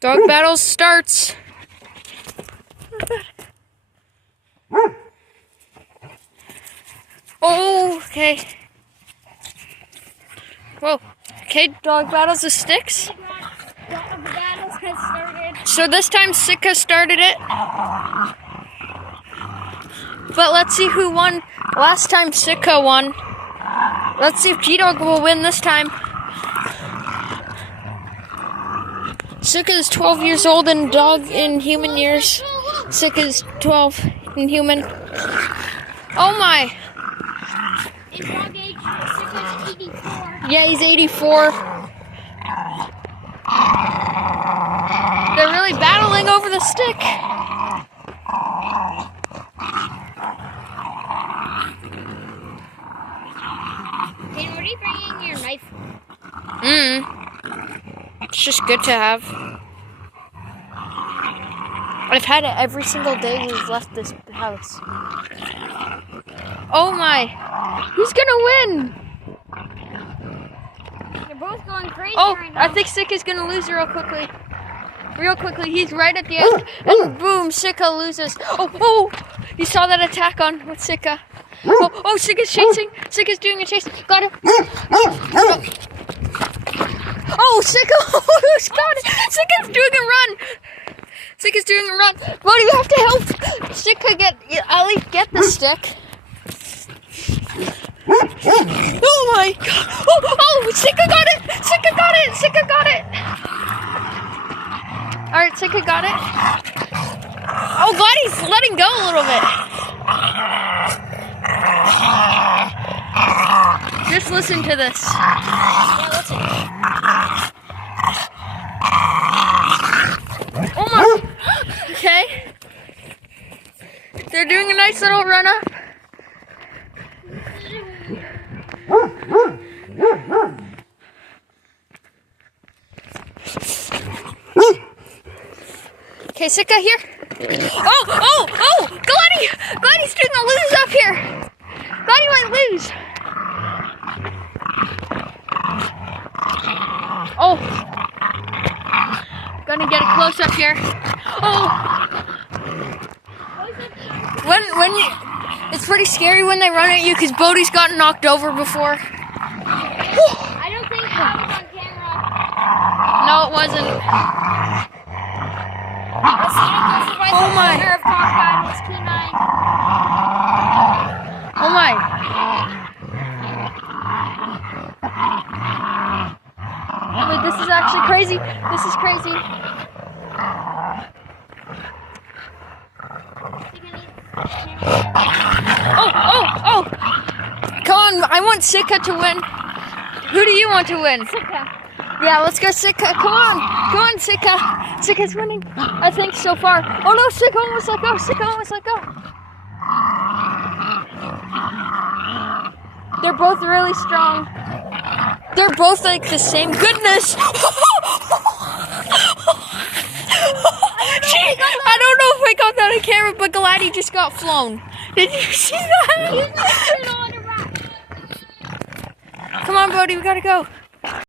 Dog battles starts. Oh, okay. Whoa. Okay, dog battles with sticks. Dog battles has started. So this time Sika started it. But let's see who won. Last time Sika won. Let's see if G-Dog will win this time. Sika is 12 years old in dog in human years. Sika is 12 in human. Oh my! In dog age, Sika's 84. Yeah, he's 84. They're really battling over the stick. Dan, what are you bringing your knife? It's just good to have. I've had it every single day we've left this house. Oh my! Who's gonna win? They're both going crazy Oh, right now. I think Sika's gonna lose real quickly. Real quickly, he's right at the end. And boom, Sika loses. Oh, you saw that attack on with Sika. Oh, Sika's chasing. Sika's doing a chase. Got him. Oh, Sika almost got it. Sika's doing a run. Sika's doing a run. Buddy, you have to help Sika at least get the stick. Oh my god. Oh, Sika got it. Sika got it. Sika got it. All right, Sika got it. Oh, God, he's letting go a little bit. Just listen to this. Yeah, listen. Oh my. Okay. They're doing a nice little run up. Okay, Sika here. Oh! Gladdy's doing a lose up here. Gladdy might lose. Oh. Gonna get a close up here. Oh. When you, it's pretty scary when they run at you because Bodie's gotten knocked over before. I don't think that was on camera. No, it wasn't. Oh my. Of dog battles, K9. Oh my. Wait, this is actually crazy. This is crazy. Oh! Come on, I want Sika to win. Who do you want to win? Sika. Yeah, let's go Sika. Come on, Sika. Sika's winning, I think, so far. Oh no, Sika almost let go. Sika almost let go. They're both really strong. They're both like the same. Goodness! I don't know if I got that on camera, but Gladdy just got flown. Did you see that? He's on a rock. Come on, Bodie, we gotta go.